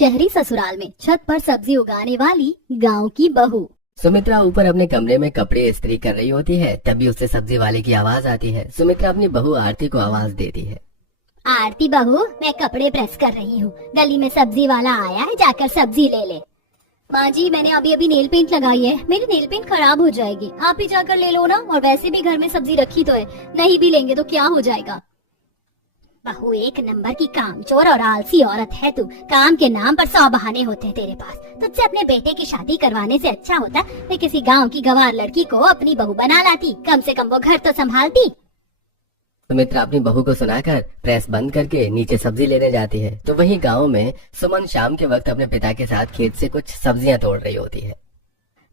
शहरी ससुराल में छत पर सब्जी उगाने वाली गांव की बहू। सुमित्रा ऊपर अपने कमरे में कपड़े इस्त्री कर रही होती है, तभी उससे सब्जी वाले की आवाज आती है। सुमित्रा अपनी बहू आरती को आवाज देती है। आरती बहू, मैं कपड़े प्रेस कर रही हूँ, गली में सब्जी वाला आया है, जाकर सब्जी ले ले। माँ जी, मैंने अभी अभी नेल पेंट लगाई है, मेरी नेल पेंट खराब हो जाएगी, आप ही जाकर ले लो ना। और वैसे भी घर में सब्जी रखी तो है, नहीं भी लेंगे तो क्या हो जाएगा। बहू एक नंबर की कामचोर और आलसी औरत है तू। काम के नाम पर 100 बहाने होते हैं तेरे पास। तुझसे अपने बेटे की शादी करवाने से अच्छा होता मैं किसी गांव की गंवार लड़की को अपनी बहू बना लाती, कम से कम वो घर तो संभालती। सुमित्रा अपनी बहू को सुनाकर प्रेस बंद करके नीचे सब्जी लेने जाती है, तो वहीं गांव में सुमन शाम के वक्त अपने पिता के साथ खेत से कुछ सब्जियां तोड़ रही होती है।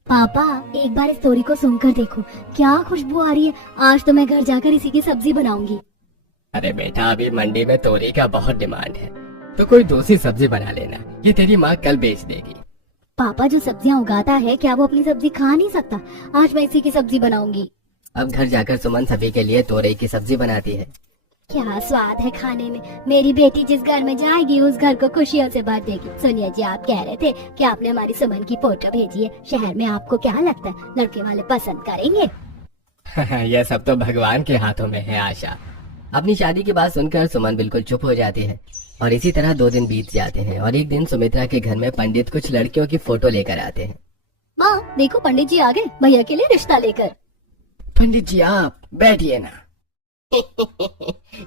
पापा, एक बार इस तोरी को सूंघकर देखो, क्या खुशबू आ रही है। आज तो मैं घर जाकर इसी की सब्जी बनाऊंगी। अरे बेटा, अभी मंडी में तोरी का बहुत डिमांड है, तो कोई दूसरी सब्जी बना लेना, ये तेरी माँ कल बेच देगी। पापा जो सब्जियां उगाता है, क्या वो अपनी सब्जी खा नहीं सकता? आज मैं इसी की सब्जी बनाऊंगी। अब घर जाकर सुमन सभी के लिए तोरई की सब्जी बनाती है। क्या स्वाद है खाने में। मेरी बेटी जिस घर में जाएगी उस घर को खुशियों से भर देगी। सुनिए जी, आप कह रहे थे कि आपने हमारी सुमन की फोटो भेजी है। शहर में आपको क्या लगता है, लड़के वाले पसंद करेंगे? यह सब तो भगवान के हाथों में है आशा। अपनी शादी की बात सुनकर सुमन बिल्कुल चुप हो जाती है और इसी तरह 2 दिन बीत जाते हैं और एक दिन सुमित्रा के घर में पंडित कुछ लड़कियों की फोटो लेकर आते हैं। माँ देखो, पंडित जी आ गए भैया के लिए रिश्ता लेकर। पंडित जी आप बैठिए ना।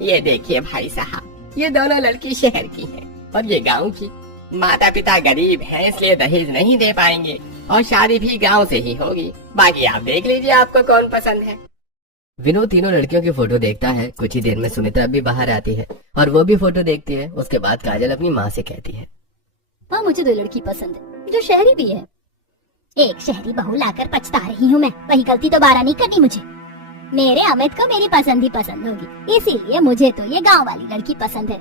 ये देखिए भाई साहब, ये दोनों लड़की शहर की हैं और ये गांव की। माता पिता गरीब हैं, इसलिए दहेज नहीं दे पाएंगे और शादी भी गांव से ही होगी। बाकी आप देख लीजिए आपको कौन पसंद है। विनोद तीनों लड़कियों की फोटो देखता है। कुछ ही देर में सुमित्रा भी बाहर आती है और वो भी फोटो देखती है। उसके बाद काजल अपनी माँ से कहती है, माँ मुझे 2 लड़की पसंद है जो शहरी भी है। एक शहरी बहू लाकर पछता रही हूँ मैं, वही गलती दोबारा नहीं करनी मुझे। मेरे अमित को मेरी पसंद ही पसंद होगी, इसीलिए मुझे तो ये गाँव वाली लड़की पसंद है।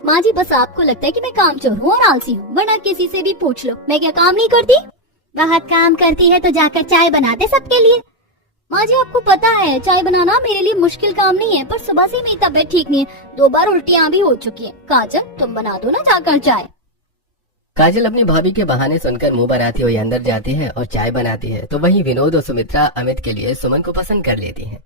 माँ जी, बस आपको लगता है कि मैं कामचोर हूँ और आलसी हूँ, वरना किसी से भी पूछ लो, मैं क्या काम नहीं करती? बहुत काम करती है तो जाकर चाय बना दे सबके लिए। माँ जी, आपको पता है चाय बनाना मेरे लिए मुश्किल काम नहीं है, पर सुबह से मेरी तबीयत ठीक नहीं है, 2 बार उल्टियाँ भी हो चुकी हैं। काजल तुम बना दो ना जाकर चाय। काजल अपनी भाभी के बहाने सुनकर मुंह बनाती हुई अंदर जाती है और चाय बनाती है, तो वहीं विनोद और सुमित्रा अमित के लिए सुमन को पसंद कर लेती हैं।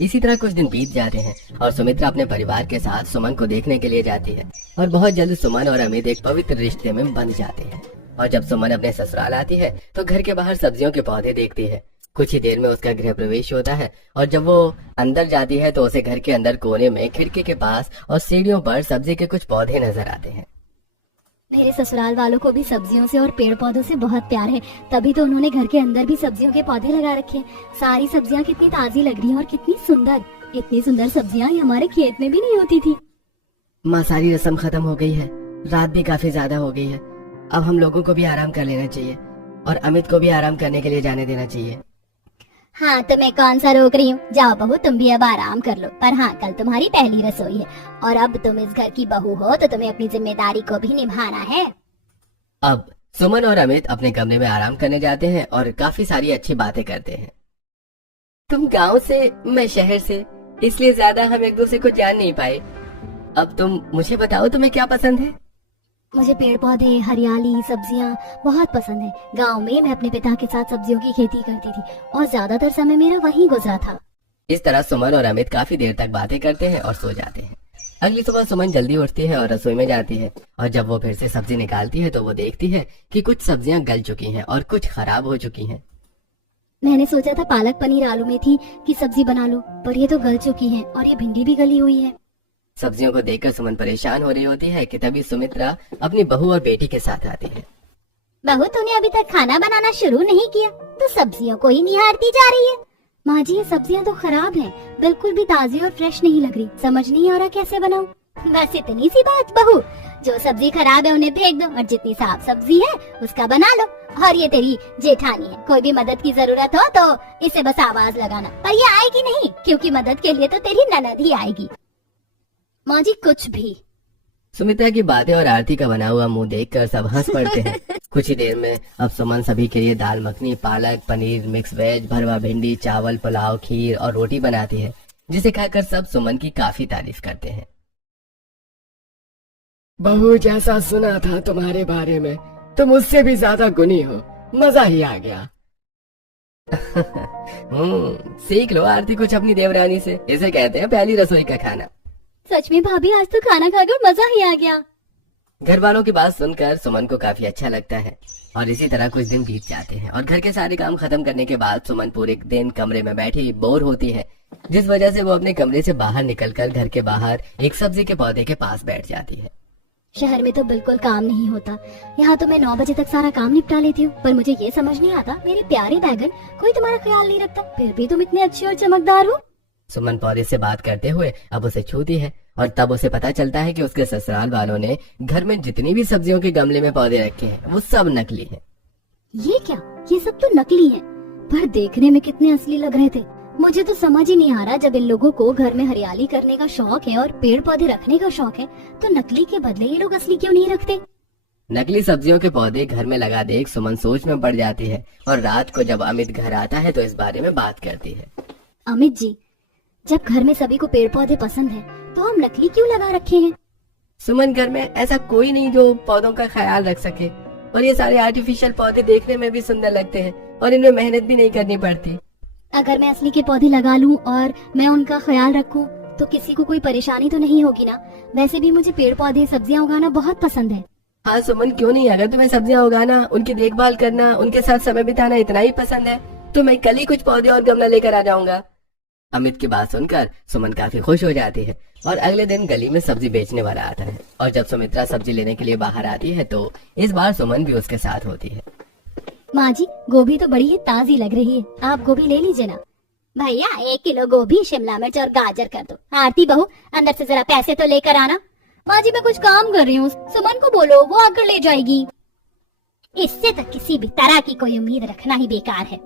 इसी तरह कुछ दिन बीत जाते हैं और सुमित्रा अपने परिवार के साथ सुमन को देखने के लिए जाती है और बहुत जल्द सुमन और अमित एक पवित्र रिश्ते में बंध जाते हैं। और जब सुमन अपने ससुराल आती है तो घर के बाहर सब्जियों के पौधे देखती है। कुछ ही देर में उसका गृह प्रवेश होता है और जब वो अंदर जाती है तो उसे घर के अंदर कोने में खिड़की के पास और सीढ़ियों पर सब्जी के कुछ पौधे नजर आते हैं। मेरे ससुराल वालों को भी सब्जियों से और पेड़ पौधों से बहुत प्यार है, तभी तो उन्होंने घर के अंदर भी सब्जियों के पौधे लगा रखे हैं। सारी सब्जियां कितनी ताजी लग रही हैं और कितनी सुंदर। इतनी सुंदर सब्जियां हमारे खेत में भी नहीं होती थी। माँ, सारी रस्म खत्म हो गई है, रात भी काफी ज्यादा हो गई है। अब हम लोगों को भी आराम कर लेना चाहिए और अमित को भी आराम करने के लिए जाने देना चाहिए। हाँ, तो मैं कौन सा रोक रही हूँ, जाओ बहू तुम भी अब आराम कर लो। पर हाँ, कल तुम्हारी पहली रसोई है और अब तुम इस घर की बहू हो तो तुम्हें अपनी जिम्मेदारी को भी निभाना है। अब सुमन और अमित अपने कमरे में आराम करने जाते हैं और काफी सारी अच्छी बातें करते हैं। तुम गांव से, मैं शहर से, इसलिए ज्यादा हम एक दूसरे को जान नहीं पाए। अब तुम मुझे बताओ तुम्हें क्या पसंद है? मुझे पेड़ पौधे, हरियाली, सब्जियां बहुत पसंद है। गांव में मैं अपने पिता के साथ सब्जियों की खेती करती थी और ज्यादातर समय मेरा वहीं गुजरा था। इस तरह सुमन और अमित काफी देर तक बातें करते हैं और सो जाते हैं। अगली सुबह सुमन जल्दी उठती है और रसोई में जाती है और जब वो फिर से सब्जी निकालती है तो वो देखती है कि कुछ सब्जियां गल चुकी हैं और कुछ खराब हो चुकी हैं। मैंने सोचा था पालक पनीर आलू मेथी की सब्जी बना लूं, पर ये तो गल चुकी है और ये भिंडी भी गली हुई है। सब्जियों को देखकर सुमन परेशान हो रही होती है कि तभी सुमित्रा अपनी बहू और बेटी के साथ आती है। बहू, तूने अभी तक खाना बनाना शुरू नहीं किया तो सब्जियों को ही निहारती जा रही है। माँ जी, ये सब्जियां तो खराब हैं, बिल्कुल भी ताजी और फ्रेश नहीं लग रही, समझ नहीं आ रहा कैसे बनाऊं। बस इतनी सी बात बहू, जो सब्जी खराब है उन्हें फेंक दो और जितनी साफ सब्जी है उसका बना लो। और ये तेरी जेठानी है, कोई भी मदद की जरूरत हो तो इसे बस आवाज लगाना, पर ये आएगी नहीं क्योंकि मदद के लिए तो तेरी ननद ही आएगी। माँ जी, कुछ भी। सुमित्रा की बातें और आरती का बना हुआ मुंह देखकर सब हंस पड़ते हैं। कुछ ही देर में अब सुमन सभी के लिए दाल मखनी, पालक पनीर, मिक्स वेज, भरवा भिंडी, चावल, पुलाव, खीर और रोटी बनाती है, जिसे खाकर सब सुमन की काफी तारीफ करते हैं। बहू, जैसा सुना था तुम्हारे बारे में, तुम उससे भी ज्यादा गुणी हो। मजा ही आ गया। सीख लो आरती कुछ अपनी देवरानी से। इसे कहते हैं पहली रसोई का खाना। सच में भाभी, आज तो खाना खाकर मजा ही आ गया। घर वालों की बात सुनकर सुमन को काफी अच्छा लगता है और इसी तरह कुछ दिन बीत जाते हैं और घर के सारे काम खत्म करने के बाद सुमन पूरे दिन कमरे में बैठी बोर होती है, जिस वजह से वो अपने कमरे से बाहर निकलकर घर के बाहर एक सब्जी के पौधे के पास बैठ जाती है। शहर में तो बिल्कुल काम नहीं होता। यहाँ तो मैं 9 बजे तक सारा काम निपटा लेती हूँ, पर मुझे ये समझ नहीं आता, मेरे प्यारे बैगन, कोई तुम्हारा ख्याल नहीं रखता, फिर भी तुम इतने अच्छे और चमकदार हो। सुमन पौधे से बात करते हुए अब उसे छूती है और तब उसे पता चलता है कि उसके ससुराल वालों ने घर में जितनी भी सब्जियों के गमले में पौधे रखे हैं वो सब नकली हैं। ये क्या? ये सब तो नकली है, पर देखने में कितने असली लग रहे थे। मुझे तो समझ ही नहीं आ रहा, जब इन लोगों को घर में हरियाली करने का शौक है और पेड़ पौधे रखने का शौक है, तो नकली के बदले ये लोग असली क्यों नहीं रखते? नकली सब्जियों के पौधे घर में लगा देख सुमन सोच में पड़ जाती है और रात को जब अमित घर आता है तो इस बारे में बात करती है। अमित जी, जब घर में सभी को पेड़ पौधे पसंद है, तो हम नकली क्यों लगा रखे हैं? सुमन, घर में ऐसा कोई नहीं जो पौधों का ख्याल रख सके, और ये सारे आर्टिफिशियल पौधे देखने में भी सुंदर लगते हैं और इनमें मेहनत भी नहीं करनी पड़ती। अगर मैं असली के पौधे लगा लूं और मैं उनका ख्याल रखूं, तो किसी को कोई परेशानी तो नहीं होगी ना? वैसे भी मुझे पेड़ पौधे सब्जियां उगाना बहुत पसंद है। हाँ सुमन, क्यों नहीं। अगर तुम्हें सब्जियां उगाना, उनकी देखभाल करना, उनके साथ समय बिताना इतना ही पसंद है तो मैं कल ही कुछ पौधे और गमला लेकर आ जाऊंगा। अमित की बात सुनकर सुमन काफी खुश हो जाती है और अगले दिन गली में सब्जी बेचने वाला आता है और जब सुमित्रा सब्जी लेने के लिए बाहर आती है तो इस बार सुमन भी उसके साथ होती है। माँ जी, गोभी तो बड़ी ही ताजी लग रही है, आप गोभी ले लीजिए ना। भैया 1 किलो गोभी, शिमला मिर्च और गाजर कर दो। आरती बहू, अंदर से जरा पैसे तो लेकर आना। माँ जी, मैं कुछ काम कर रही हूँ, सुमन को बोलो, वो आकर ले जाएगी। इससे तो किसी भी तरह की कोई उम्मीद रखना ही बेकार है।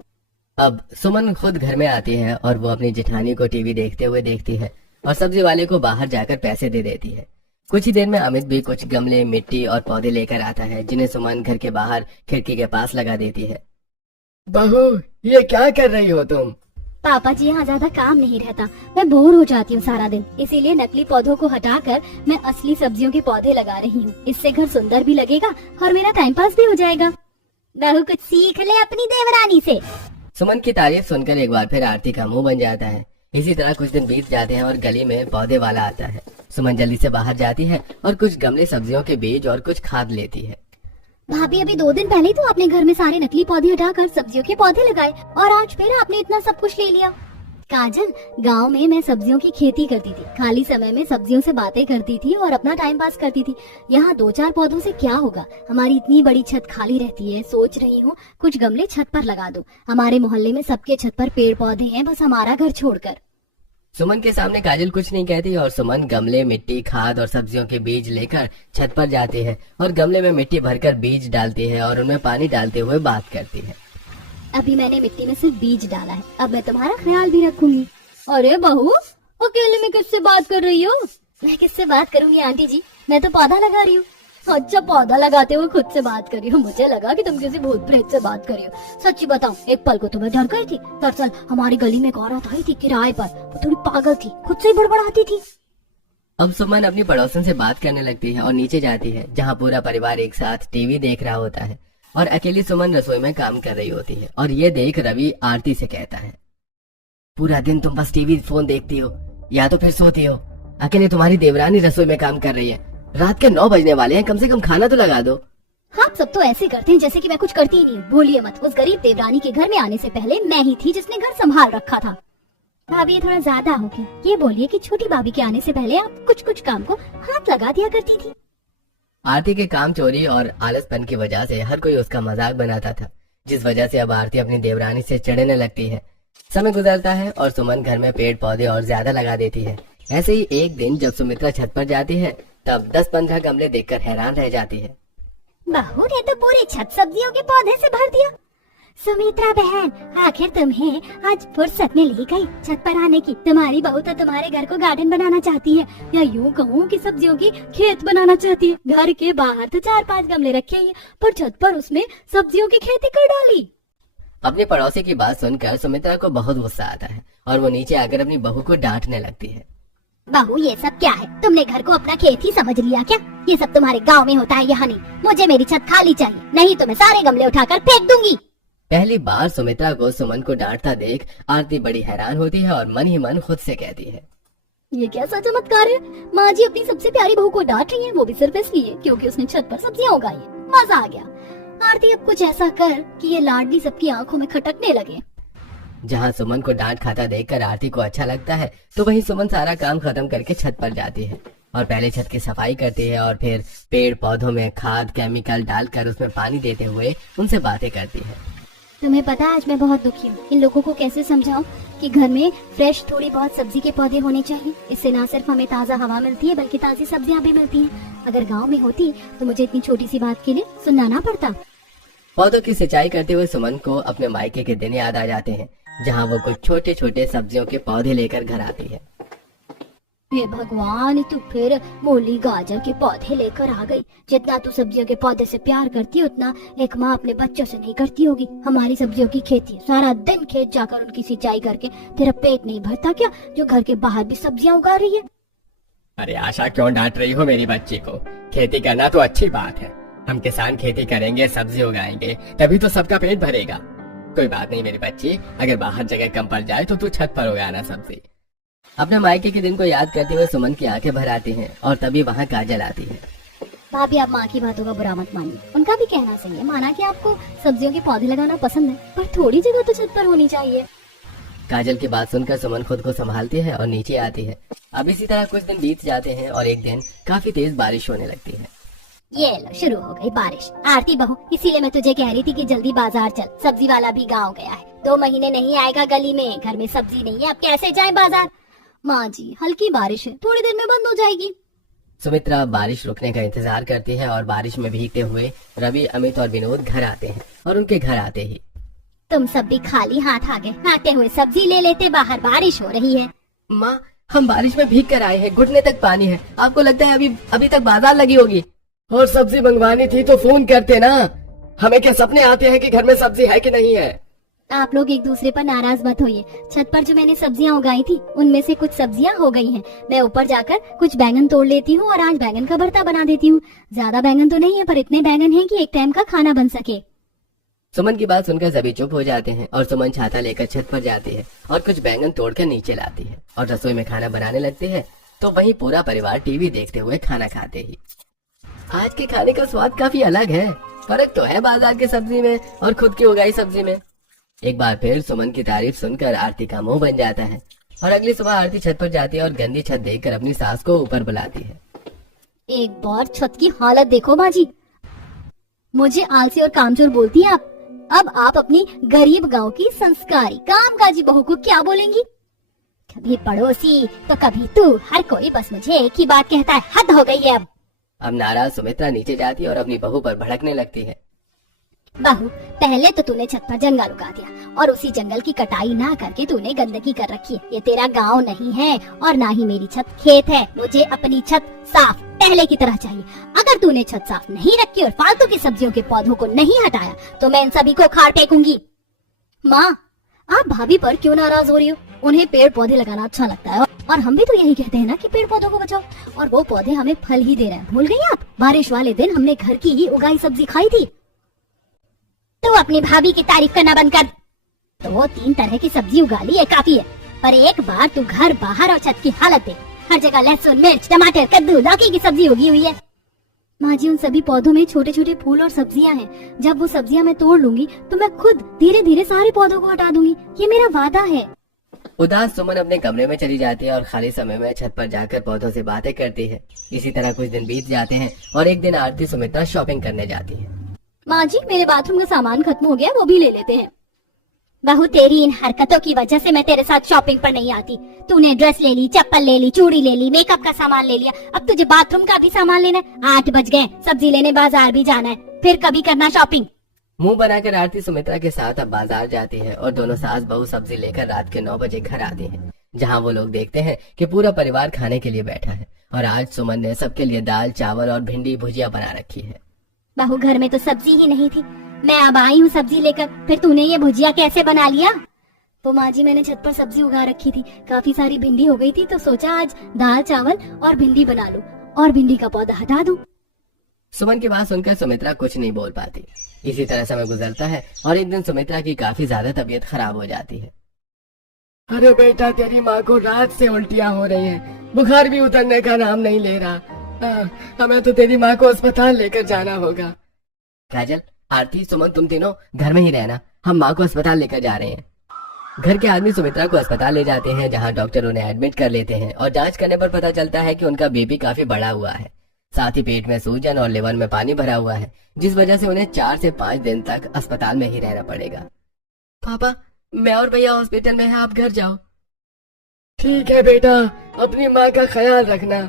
अब सुमन खुद घर में आती है और वो अपनी जेठानी को टीवी देखते हुए देखती है और सब्जी वाले को बाहर जाकर पैसे दे देती है। कुछ ही देर में अमित भी कुछ गमले, मिट्टी और पौधे लेकर आता है जिन्हें सुमन घर के बाहर खिड़की के पास लगा देती है। बहू, ये क्या कर रही हो तुम? पापा जी, यहाँ ज्यादा काम नहीं रहता, मैं बोर हो जाती हूँ सारा दिन, इसीलिए नकली पौधों को हटाकर मैं असली सब्जियों के पौधे लगा रही हूँ। इससे घर सुंदर भी लगेगा और मेरा टाइम पास भी हो जाएगा। बहू, कुछ सीख ले अपनी देवरानी से। सुमन की तारीफ सुनकर एक बार फिर आरती का मुंह बन जाता है। इसी तरह कुछ दिन बीत जाते हैं और गली में पौधे वाला आता है। सुमन जल्दी से बाहर जाती है और कुछ गमले सब्जियों के बीज और कुछ खाद लेती है। भाभी, अभी 2 दिन पहले तो आपने घर में सारे नकली पौधे हटाकर सब्जियों के पौधे लगाए और आज फिर आपने इतना सब कुछ ले लिया। काजल, गांव में मैं सब्जियों की खेती करती थी, खाली समय में सब्जियों से बातें करती थी और अपना टाइम पास करती थी। यहाँ 2-4 पौधों से क्या होगा? हमारी इतनी बड़ी छत खाली रहती है, सोच रही हूँ कुछ गमले छत पर लगा दो। हमारे मोहल्ले में सबके छत पर पेड़ पौधे हैं, बस हमारा घर छोड़कर। सुमन के सामने काजल कुछ नहीं कहती और सुमन गमले, मिट्टी, खाद और सब्जियों के बीज लेकर छत पर जाती है और गमले में मिट्टी भरकर बीज डालती है और उनमें पानी डालते हुए बात करती है। अभी मैंने मिट्टी में सिर्फ बीज डाला है, अब मैं तुम्हारा ख्याल भी रखूंगी। अरे बहू, अकेले में किससे बात कर रही हो? मैं किससे बात करूंगी आंटी जी, मैं तो पौधा लगा रही हूँ। अच्छा, पौधा लगाते हुए खुद से बात कर रही हो? मुझे लगा कि तुम किसी भूत प्रेत से बात कर रही हो। सच्ची बताओ, एक पल को तुम्हें डर गई थी। दरअसल हमारी गली में एक औरत आई थी किराए पर, वो थोड़ी पागल थी, खुद से ही बड़बड़ाती थी। अब सुमन अपनी पड़ोसन से बात करने लगती है और नीचे जाती है जहाँ पूरा परिवार एक साथ टीवी देख रहा होता है और अकेली सुमन रसोई में काम कर रही होती है। और ये देख रवि आरती से कहता है, पूरा दिन तुम बस टीवी फोन देखती हो या तो फिर सोती हो। अकेले तुम्हारी देवरानी रसोई में काम कर रही है, रात के 9 बजने वाले हैं, कम से कम खाना तो लगा दो। आप सब तो ऐसे करते हैं जैसे कि मैं कुछ करती ही नहीं हूँ। भूलिए मत, उस गरीब देवरानी के घर में आने से पहले मैं ही थी जिसने घर संभाल रखा था। भाभी, ये थोड़ा ज्यादा हो गया। ये बोलिए कि छोटी भाभी के आने से पहले आप कुछ काम को हाथ लगा दिया करती थी। आरती के काम चोरी और आलसपन की वजह से हर कोई उसका मजाक बनाता था, जिस वजह से अब आरती अपनी देवरानी से चिढ़ने लगती है। समय गुजरता है और सुमन घर में पेड़ पौधे और ज्यादा लगा देती है। ऐसे ही एक दिन जब सुमित्रा छत पर जाती है तब 10-15 गमले देखकर हैरान रह जाती है। बहू ने तो पूरी छत सब्जियों के पौधे से भर दिया। सुमित्रा बहन, आखिर तुम्हें आज फुर्सत मिल ही गई छत पर आने की। तुम्हारी बहू तो तुम्हारे घर को गार्डन बनाना चाहती है, या यूं कहूँ कि सब्जियों की खेत बनाना चाहती है। घर के बाहर तो 4-5 गमले रखे हैं, पर छत पर उसने सब्जियों की खेती कर डाली। अपने पड़ोसी की बात सुनकर सुमित्रा को बहुत गुस्सा आता है और वो नीचे आकर अपनी बहू को डांटने लगती है। बहू ये सब क्या है? तुमने घर को अपना खेत ही समझ लिया क्या? ये सब तुम्हारे गांव में होता है, यहाँ नहीं। मुझे मेरी छत खाली चाहिए, नहीं तो मैं सारे गमले उठाकर फेंक दूंगी। पहली बार सुमित्रा को सुमन को डांटता देख आरती बड़ी हैरान होती है और मन ही मन खुद से कहती है, ये कैसा चमत्कार है? माँ जी अपनी सबसे प्यारी बहू को डांट रही है, वो भी सिर्फ इसलिए क्योंकि उसने छत पर सब्जियां उगाई है। मजा आ गया। आरती अब कुछ ऐसा कर कि ये लाडली सबकी आंखों में खटकने लगे। जहाँ सुमन को डांट खाता देखकर आरती को अच्छा लगता है, तो वहीं सुमन सारा काम खत्म करके छत पर जाती है और पहले छत की सफाई करती है और फिर पेड़ पौधों में खाद केमिकल डालकर उसमें पानी देते हुए उनसे बातें करती है। तुम्हें पता है आज मैं बहुत दुखी हूँ। इन लोगों को कैसे समझाऊं कि घर में फ्रेश थोड़ी बहुत सब्जी के पौधे होने चाहिए। इससे ना सिर्फ हमें ताज़ा हवा मिलती है बल्कि ताज़ी सब्जियां भी मिलती हैं। अगर गांव में होती तो मुझे इतनी छोटी सी बात के लिए सुनना ना पड़ता। पौधों की सिंचाई करते हुए सुमन को अपने मायके के दिन याद आ जाते हैं, जहाँ वो कुछ छोटे छोटे सब्जियों के पौधे लेकर घर आती है। हे भगवान, तू फिर मूली गाजर के पौधे लेकर आ गई। जितना तू सब्जियों के पौधे से प्यार करती है उतना एक माँ अपने बच्चों से नहीं करती होगी। हमारी सब्जियों की खेती है, सारा दिन खेत जाकर उनकी सिंचाई करके तेरा पेट नहीं भरता क्या, जो घर के बाहर भी सब्जियां उगा रही है? अरे आशा, क्यों डांट रही हो मेरी बच्ची को? खेती करना तो अच्छी बात है। हम किसान खेती करेंगे, सब्जी उगाएंगे, तभी तो सबका पेट भरेगा। कोई बात नहीं मेरी बच्ची, अगर बाहर जगह कम पड़ जाए तो तू छत पर उगाना सब्जी। अपने मायके के दिन को याद करते हुए सुमन की आंखें भर आती हैं और तभी वहाँ काजल आती है। भाभी, आप माँ की बातों का बुरा मत मानिए। उनका भी कहना सही है। माना कि आपको सब्जियों के पौधे लगाना पसंद है, पर थोड़ी जगह तो छत पर होनी चाहिए। काजल की बात सुनकर सुमन खुद को संभालती है और नीचे आती है। अब इसी तरह कुछ दिन बीत जाते हैं और एक दिन काफी तेज बारिश होने लगती है। ये लो, शुरू हो गई बारिश। आरती बहू, इसीलिए मैं तुझे कह रही थी कि जल्दी बाजार चल। सब्जी वाला भी गाँव गया है, 2 महीने नहीं आएगा गली में। घर में सब्जी नहीं है, अब कैसे जाए बाजार? माँ जी, हल्की बारिश है, थोड़ी देर में बंद हो जाएगी। सुमित्रा बारिश रुकने का इंतजार करती है और बारिश में भीगते हुए रवि, अमित और विनोद घर आते हैं और उनके घर आते ही, तुम सब भी खाली हाथ आ गए। आते हुए सब्जी ले लेते, बाहर बारिश हो रही है। माँ, हम बारिश में भीग कर आए हैं, घुटने तक पानी है। आपको लगता है अभी तक बाजार लगी होगी? और सब्जी मंगवानी थी तो फोन करते ना। हमें क्या सपने आते हैं कि घर में सब्जी है कि नहीं है? आप लोग एक दूसरे पर नाराज मत होइए। छत पर जो मैंने सब्जियां उगाई थी उनमें से कुछ सब्जियां हो गई हैं। मैं ऊपर जाकर कुछ बैंगन तोड़ लेती हूँ और आज बैंगन का भरता बना देती हूँ। ज्यादा बैंगन तो नहीं है, पर इतने बैंगन हैं कि एक टाइम का खाना बन सके। सुमन की बात सुनकर सभी चुप हो जाते हैं और सुमन छाता लेकर छत पर जाती है और कुछ बैंगन तोड़कर नीचे लाती है और रसोई में खाना बनाने लगती है। तो वहीं पूरा परिवार टीवी देखते हुए खाना खाते ही, आज के खाने का स्वाद काफी अलग है। फर्क तो है बाजार की सब्जी में और खुद की उगाई सब्जी में। एक बार फिर सुमन की तारीफ सुनकर आरती का मुंह बन जाता है और अगली सुबह आरती छत पर जाती है और गंदी छत देखकर अपनी सास को ऊपर बुलाती है। एक बार छत की हालत देखो माँ जी। मुझे आलसी और कामचोर बोलती है आप। अब आप अपनी गरीब गांव की संस्कारी कामकाजी बहू को क्या बोलेंगी? कभी पड़ोसी तो कभी तू, हर कोई बस मुझे एक ही बात कहता है, हद हो गई है अब नाराज सुमित्रा नीचे जाती है और अपनी बहू पर भड़कने लगती है। बहू, पहले तो तूने छत पर जंगल उगा दिया और उसी जंगल की कटाई ना करके तूने गंदगी कर रखी है। ये तेरा गांव नहीं है और ना ही मेरी छत खेत है। मुझे अपनी छत साफ पहले की तरह चाहिए। अगर तूने छत साफ नहीं रखी और फालतू की सब्जियों के पौधों को नहीं हटाया तो मैं इन सभी को खाड़ फेंकूंगी। माँ, आप भाभी पर क्यों नाराज हो रही हो? उन्हें पेड़ पौधे लगाना अच्छा लगता है और हम भी तो यही कहते हैं ना कि पेड़ पौधों को बचाओ, और वो पौधे हमें फल ही दे रहे हैं। भूल गई आप? बारिश वाले दिन हमने घर की ही उगाई सब्जी खाई थी। तू अपनी भाभी की तारीफ करना बंद कर। तो वो 3 तरह की सब्जी उगा ली है, काफी है। पर एक बार तू घर बाहर और छत की हालत देख। हर जगह लहसुन, मिर्च, टमाटर, कद्दू, लौकी की सब्जी उगी हुई है। माँ जी, उन सभी पौधों में छोटे छोटे फूल और सब्जियां हैं। जब वो सब्जियां मैं तोड़ लूंगी तो मैं खुद धीरे धीरे सारे पौधों को हटा दूंगी। ये मेरा वादा है। उदास सुमन अपने कमरे में चली जाती है और खाली समय में छत पर जाकर पौधों से बातें करती है। इसी तरह कुछ दिन बीत जाते हैं और एक दिन आरती सुमित्रा शॉपिंग करने जाती है। माँ जी, मेरे बाथरूम का सामान खत्म हो गया, वो भी ले लेते हैं। बहू, तेरी इन हरकतों की वजह से मैं तेरे साथ शॉपिंग पर नहीं आती। तूने ड्रेस ले ली, चप्पल ले ली, चूड़ी ले ली, मेकअप का सामान ले लिया, अब तुझे बाथरूम का भी सामान लेना है। 8 बज गए, सब्जी लेने बाजार भी जाना है, फिर कभी करना शॉपिंग। मुंह बनाकर आरती सुमित्रा के साथ अब बाजार जाती है और दोनों सास बहू सब्जी लेकर रात के 9 बजे घर आती हैं, जहां वो लोग देखते हैं कि पूरा परिवार खाने के लिए बैठा है और आज सुमन ने सबके लिए दाल, चावल और भिंडी भुजिया बना रखी है। बहू, घर में तो सब्जी ही नहीं थी। मैं अब आई हूँ सब्जी लेकर, फिर तूने ये भुजिया कैसे बना लिया? वो माँ जी मैंने छत पर सब्जी उगा रखी थी, काफी सारी भिंडी हो गई थी तो सोचा आज दाल चावल और भिंडी बना लूं और भिंडी का पौधा हटा दूं। सुमन की बात सुनकर सुमित्रा कुछ नहीं बोल पाती। इसी तरह समय गुजरता है और एक दिन सुमित्रा की काफी ज्यादा तबीयत खराब हो जाती है। अरे बेटा, तेरी माँ को रात से उल्टियाँ हो रही हैं, बुखार भी उतरने का नाम नहीं ले रहा। हमें तो तेरी माँ को अस्पताल लेकर जाना होगा। काजल, आरती, सुमन, तुम तीनों घर में ही रहना, हम माँ को अस्पताल लेकर जा रहे हैं। घर के आदमी सुमित्रा को अस्पताल ले जाते हैं, जहाँ डॉक्टर उन्हें एडमिट कर लेते हैं और जांच करने पर पता चलता है कि उनका बीपी काफी बढ़ा हुआ है। साथ ही पेट में सूजन और लिवर में पानी भरा हुआ है, जिस वजह से उन्हें 4 से 5 दिन तक अस्पताल में ही रहना पड़ेगा। पापा, मैं और भैया हॉस्पिटल में हैं, आप घर जाओ। ठीक है बेटा, अपनी माँ का ख्याल रखना।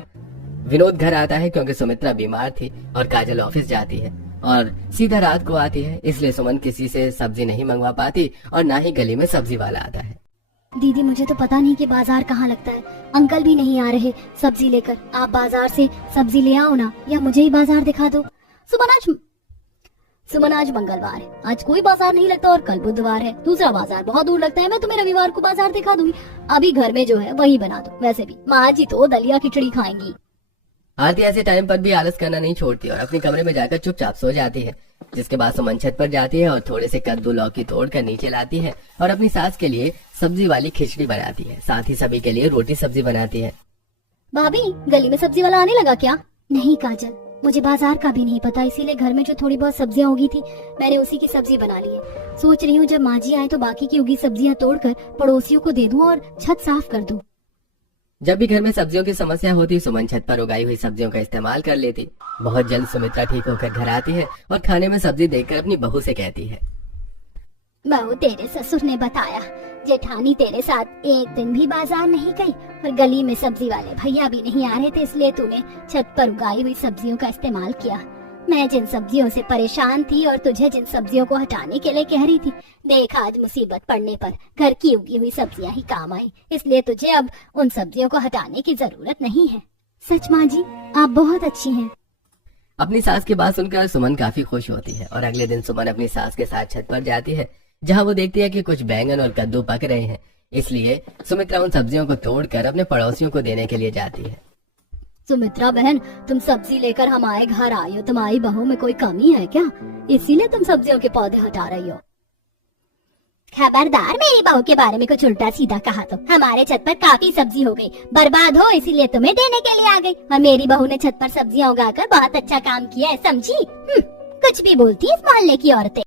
विनोद घर आता है क्योंकि सुमित्रा बीमार थी और काजल ऑफिस जाती है और सीधा रात को आती है, इसलिए सुमन किसी से सब्जी नहीं मंगवा पाती और ना ही गली में सब्जी वाला आता है। दीदी मुझे तो पता नहीं कि बाजार कहाँ लगता है, अंकल भी नहीं आ रहे सब्जी लेकर। आप बाजार से सब्जी ले आओ ना, या मुझे ही बाजार दिखा दो। सुमन आज मंगलवार है, आज कोई बाजार नहीं लगता और कल बुधवार है, दूसरा बाजार बहुत दूर लगता है। मैं तुम्हें रविवार को बाजार दिखा दूंगी, अभी घर में जो है वही बना दो। वैसे भी माँ जी तो दलिया खिचड़ी खाएंगी। आरती ऐसे टाइम पर भी आलस करना नहीं छोड़ती और अपने कमरे में जाकर चुपचाप सो जाती है। जिसके बाद सुमन छत पर जाती है और थोड़े से कद्दू लौकी तोड़कर नीचे लाती है और अपनी सास के लिए सब्जी वाली खिचड़ी बनाती है, साथ ही सभी के लिए रोटी सब्जी बनाती है। भाभी, गली में सब्जी वाला आने लगा क्या? नहीं काजल, मुझे बाजार का भी नहीं पता, इसीलिए घर में जो थोड़ी बहुत सब्जियां उगी थी मैंने उसी की सब्जी बना ली है। सोच रही हूँ जब माँ जी आए तो बाकी की उगी सब्जियां तोड़कर पड़ोसियों को दे दूं और छत साफ कर दूं। जब भी घर में सब्जियों की समस्या होती, सुमन छत पर उगाई हुई सब्जियों का इस्तेमाल कर लेती। बहुत जल्द सुमित्रा ठीक होकर घर आती है और खाने में सब्जी देखकर अपनी बहू से कहती है, बहू, तेरे ससुर ने बताया जेठानी तेरे साथ एक दिन भी बाजार नहीं गई और गली में सब्जी वाले भैया भी नहीं आ रहे थे, इसलिए तूने छत पर उगाई हुई सब्जियों का इस्तेमाल किया। मैं जिन सब्जियों से परेशान थी और तुझे जिन सब्जियों को हटाने के लिए कह रही थी, देख आज मुसीबत पड़ने पर घर की उगी हुई सब्जियां ही काम आई, इसलिए तुझे अब उन सब्जियों को हटाने की जरूरत नहीं है। सच माँ जी, आप बहुत अच्छी हैं। अपनी सास की बात सुनकर सुमन काफी खुश होती है और अगले दिन सुमन अपनी सास के साथ छत पर जाती है, जहाँ वो देखती है कि कुछ बैंगन और कद्दू पक रहे हैं। इसलिए सुमित्रा उन सब्जियों को तोड़कर अपने पड़ोसियों को देने के लिए जाती है। सुमित्रा बहन, तुम सब्जी लेकर हमारे घर आई हो, तुम्हारी बहू में कोई कमी है क्या? इसीलिए तुम सब्जियों के पौधे हटा रही हो। खबरदार, मेरी बहू के बारे में कुछ उल्टा सीधा कहा तो हमारे छत पर काफी सब्जी हो गई, बर्बाद हो, इसीलिए तुम्हें देने के लिए आ गई। और मेरी बहू ने छत पर सब्जियां उगाकर बहुत अच्छा काम किया है, समझी? कुछ भी बोलती है इस मोहल्ले की औरतें।